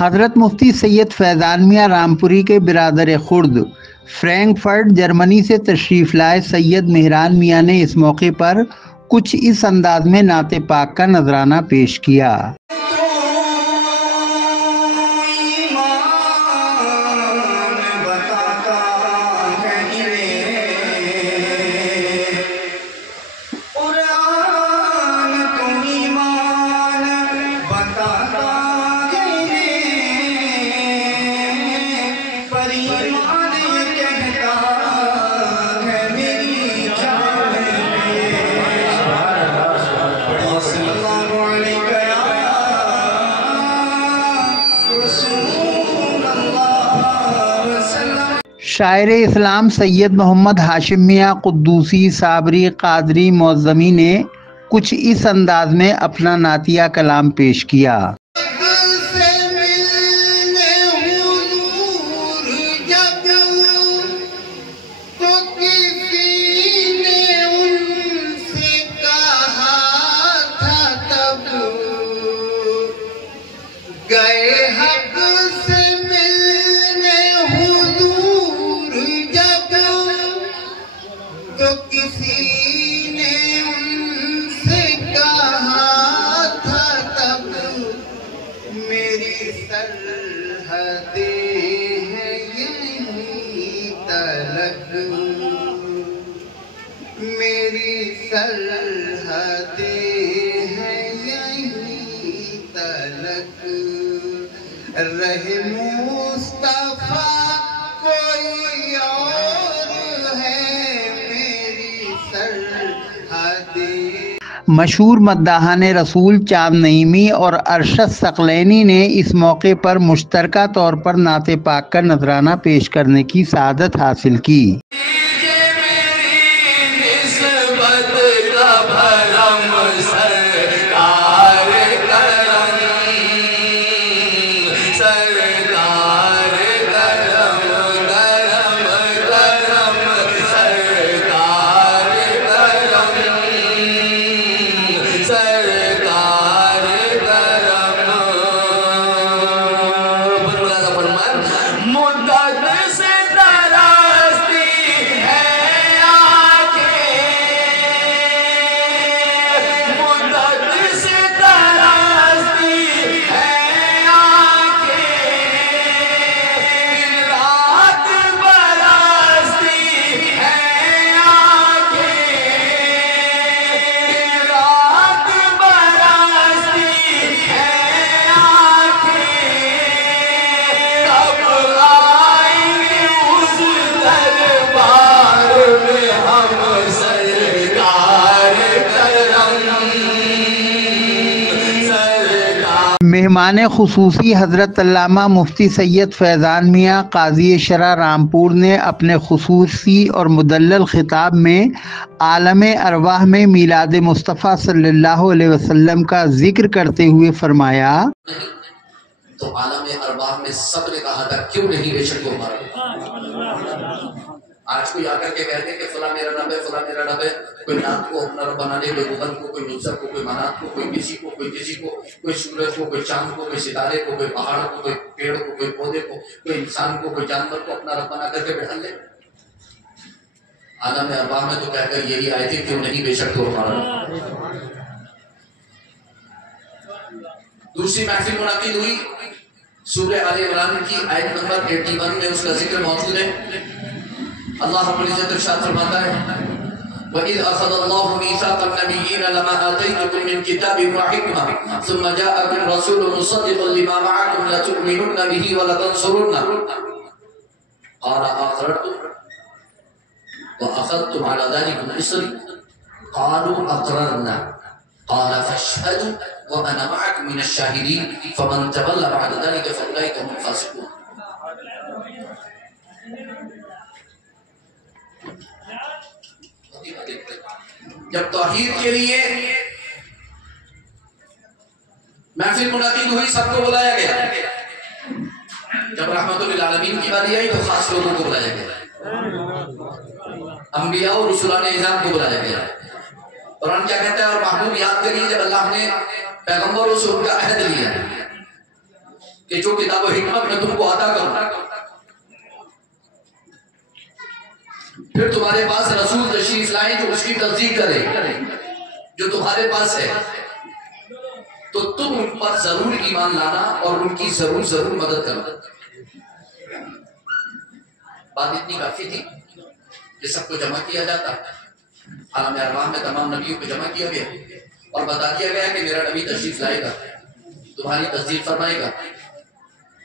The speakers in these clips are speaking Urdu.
حضرت مفتی سید فیضان میاں رامپوری کے برادر خرد فرینکفرٹ جرمنی سے تشریف لائے سید مہران میاں نے اس موقع پر کچھ اس انداز میں نعت پاک کا نذرانہ پیش کیا۔ شاعر اسلام سید محمد ہاشم میاں قدوسی صابری قادری معظمی نے کچھ اس انداز میں اپنا نعتیہ کلام پیش کیا۔ رہے مصطفیٰ کوئی اور ہے میری سرحدیں۔ مشہور مداحان رسول چاند نعیمی اور ارشد ثقلینی نے اس موقع پر مشترکہ طور پر نعت پاک کا نذرانہ پیش کرنے کی سعادت حاصل کی۔ مہمان خصوصی حضرت علامہ مفتی سید فیضان میاں قاضی شرع رامپور نے اپنے خصوصی اور مدلل خطاب میں عالم ارواح میں میلاد مصطفیٰ صلی اللہ علیہ وسلم کا ذکر کرتے ہوئے فرمایا، تو عالم ارواح میں سب نے کہا تھا کیوں نہیں بے شک ہمارا۔ آج کوئی آ کر کے کہتے ہیں کہ فلاں میرا رب ہے، فلاں میرا رب ہے، کوئی نات کو اپنا رب بنا لے، کوئی غبن کو، کوئی نصرت کو، کوئی منات کو، کوئی کسی کو، کوئی کسی کو، کوئی سورج کو، کوئی چاند کو، کوئی ستارے کو، کوئی پہاڑ کو، کوئی پیڑ کو، کوئی پودے کو، کوئی انسان کو، کوئی جانور کو اپنا رب بنا کر کے بیٹھا لے۔ عالم ارواح میں تو کہہ کر یہی آئے تھے کیوں نہیں بے شک تو ہمارا۔ دوسری محفل منعقد ہوئی سورہ آل عمران کی آیت نمبر 81 میں اس کا ذکر موجود ہے۔ اللہ رب العزت ارشاد فرماتا ہے، وَإِذْ أَخَذَ اللَّهُ مِيثَاقَ النَّبِيِّينَ لَمَا آتَيْتُكُم مِّن كِتَابٍ وَحِكْمَةٍ ثُمَّ جَاءَكُمْ رَسُولٌ مُصَدِّقٌ لِّمَا مَعَكُمْ لَتُؤْمِنُنَّ بِهِ وَلَتَنصُرُنَّهُ قَالَ أَقْرَرْتُمْ وَأَخَذْتُمْ عَلَى ذَلِكُمْ إِصْرِي قَالُوا أَقْرَرْنَا قَالَ فَاشْهَدُوا وَأَنَا مَعَكُم مِّنَ الشَّاهِدِينَ فَمَن تَوَلَّىٰ بَعْدَ ذَلِكَ فَأُولَٰئِكَ هُمُ الْفَاسِقُونَ۔ جب توحید کے لیے محفل منعقد ہوئی سب کو بلایا گیا، جب رحمت للعالمین کی باری آئی تو خاص لوگوں کو بلایا گیا، انبیاء اور رسولان اعظام کو بلایا گیا۔ قرآن کیا کہتا ہے؟ اور محبوب یاد کریے جب اللہ نے پیغمبروں سے ان کا عہد لیا، کہ جو کتاب و حکمت میں تم کو عطا کروں، پھر تمہارے پاس رسول تشریف لائیں جو اس کی تصدیق کرے جو تمہارے پاس ہے، تو تم ان پر ضرور ایمان لانا اور ان کی ضرور مدد کرنا۔ بات اتنی کافی تھی کہ سب کو جمع کیا جاتا، عالم ارواح میں تمام نبیوں کو جمع کیا گیا اور بتا دیا گیا کہ میرا نبی تشریف لائے گا، تمہاری تصدیق فرمائے گا،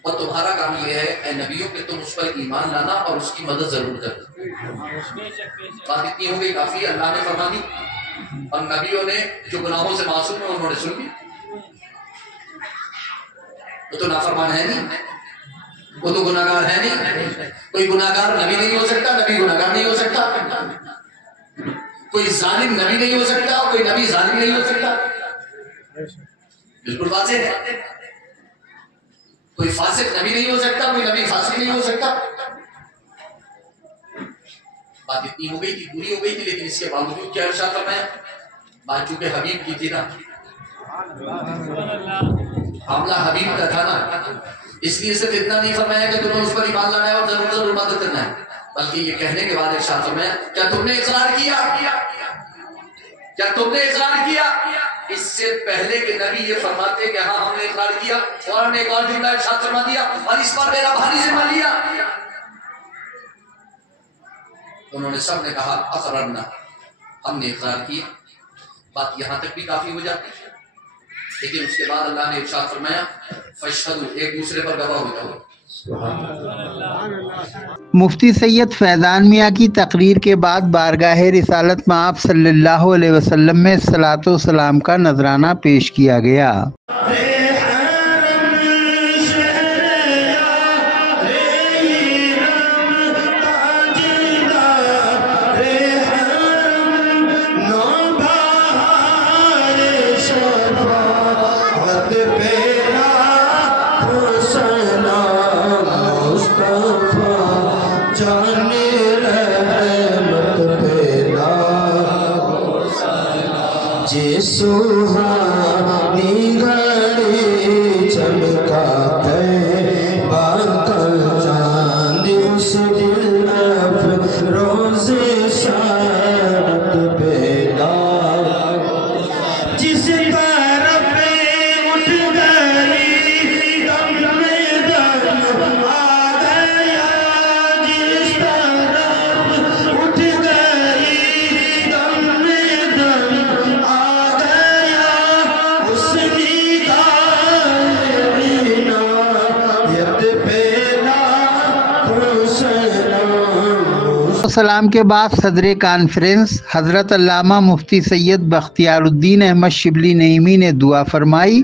اور تمہارا کام یہ ہے اے نبیوں کہ تم اس پر ایمان لانا اور اس کی مدد ضرور کرنا۔ بات اتنی ہو گئی کافی، اللہ نے فرما دی، اور نبیوں نے جو گناہوں سے معصوم ہیں انہوں نے سن لی۔ وہ تو نافرمان ہے نہیں، وہ تو گناہگار ہے نہیں، کوئی گناہگار نبی نہیں ہو سکتا، نبی گناہگار نہیں ہو سکتا، کوئی ظالم نبی نہیں ہو سکتا، کوئی نبی ظالم نہیں ہو سکتا، بالکل واضح ہے۔ کوئی فاسق نبی نہیں ہو سکتا، کوئی نبی فاسق نہیں ہو سکتا۔ بات اتنی ہو گئی تھی، پوری ہو گئی تھی، لیکن اس کے باوجود کیا ارشاد فرمایا؟ بات چونکہ حبیب کی تھی نا، معاملہ حبیب کا تھا نا، اس لیے صرف اتنا نہیں فرمایا کہ تمہیں اس پر ایمان لانا ہے اور ضرور مدد کرنا ہے، بلکہ یہ کہنے کے بعد ارشاد فرمایا کیا تم نے اقرار کیا؟ کیا تم نے اقرار کیا؟ اس سے پہلے کہ نبی یہ فرماتے کہ ہاں ہم نے اقرار کیا، فوراً ایک اور جملہ ارشاد فرما دیا اور اس پر میرا بھاری ذمہ لیا۔ انہوں نے سب نے کہا اقررنا، ہم نے اقرار کیا۔ بات یہاں تک بھی کافی ہو جاتی ہے، لیکن اس کے بعد اللہ نے ارشاد فرمایا فاشہدوا، ایک دوسرے پر گواہ ہو جاؤ۔ مفتی سید فیضان میاں کی تقریر کے بعد بارگاہ رسالت میں آپ صلی اللہ علیہ وسلم میں صلاۃ و سلام کا نذرانہ پیش کیا گیا۔ سلام کے بعد صدر کانفرنس حضرت علامہ مفتی سید بختیار الدین احمد شبلی نعیمی نے دعا فرمائی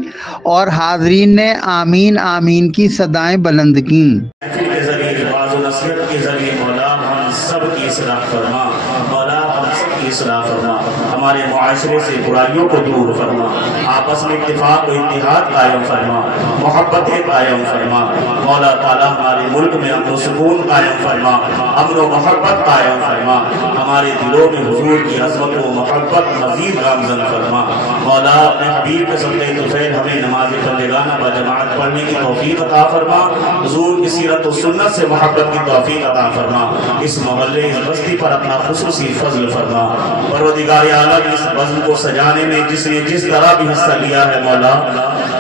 اور حاضرین نے آمین آمین کی صدائیں بلند کیں۔ کے ذریعے باز و نصیحت کے ذریعے مولا ہم سب کی اصلاح فرما، مولا ہم سب کی اصلاح فرما، ہمارے معاشرے سے برائیوں کو دور فرما، آپس میں اتفاق و اتحاد قائم فرما، محبتیں قائم فرما، مولا تعالیٰ ہمارے ملک میں امن و سکون قائم فرما، امن و محبت قائم فرما، ہمارے دلوں میں حضور کی عظمت و محبت مزید گامزن فرما، مولا اپنے حبیب کے صدقے طفیل ہمیں نماز بندگانہ بجماعت پڑھنے کی توفیق عطا فرما، حضور کی سیرت و سنت سے محبت کی توفیق عطا فرما، اس محلے اس بستی پر اپنا خصوصی فضل فرما، پروردگار عالم اس بزم کو سجانے میں جس نے جس طرح بھی حصہ لیا ہے مولا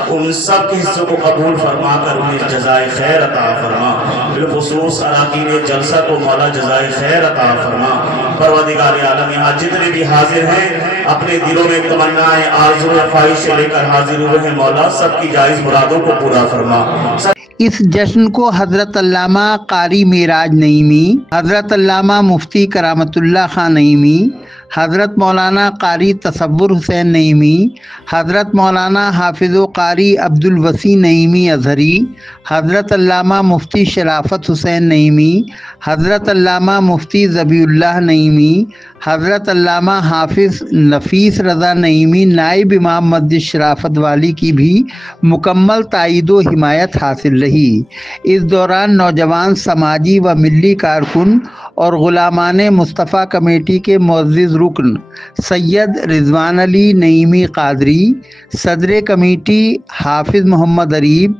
ان سب کے حصوں کو قبول فرما کر انہیں جزائے خیر عطا فرما، بالخصوص اراکین جلسہ کو مولا جزائے خیر عطا فرما، پروردگار عالم یہاں جتنے بھی حاضر ہیں اپنے دلوں میں تمنائیں آرزو و خواہش لے کر حاضر ہوئے ہیں مولا سب کی جائز مرادوں کو پورا فرما۔ اس جشن کو حضرت علامہ قاری معراج نعیمی، حضرت علامہ مفتی کرامت اللہ خان نعیمی، حضرت مولانا قاری تصور حسین نعیمی، حضرت مولانا حافظ و قاری عبد الوسیع نعیمی ازہری، حضرت علامہ مفتی شرافت حسین نعیمی، حضرت علامہ مفتی ذبیح اللہ نعیمی، حضرت علامہ حافظ نفیس رضا نعیمی نائب امام مسجد شرافت والی کی بھی مکمل تائید و حمایت حاصل رہی۔ اس دوران نوجوان سماجی و ملی کارکن اور غلامان مصطفیٰ کمیٹی کے معزز رکن سید رضوان علی نعیمی قادری، صدر کمیٹی حافظ محمد عریب،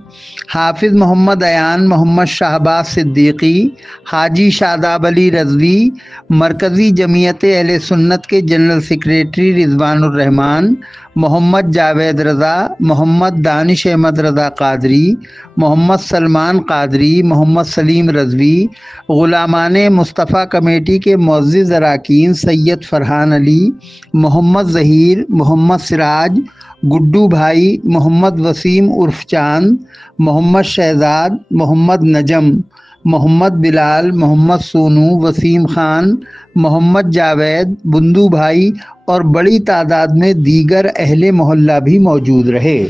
حافظ محمد عیان محمد شہباز صدیقی، حاجی شاداب علی رضوی، مرکزی جمعیت اہل سنت کے جنرل سیکریٹری رضوان الرحمان، محمد جاوید رضا، محمد دانش احمد رضا قادری، محمد سلمان قادری، محمد سلیم رضوی، غلامان مصطفیٰ کمیٹی کے معزز اراکین سید فرحان علی، محمد ظہیر، محمد سراج، گڈو بھائی، محمد وسیم عرف چاند، محمد شہزاد، محمد نجم، محمد بلال، محمد سونو، وسیم خان، محمد جاوید، بندو بھائی اور بڑی تعداد میں دیگر اہل محلہ بھی موجود رہے۔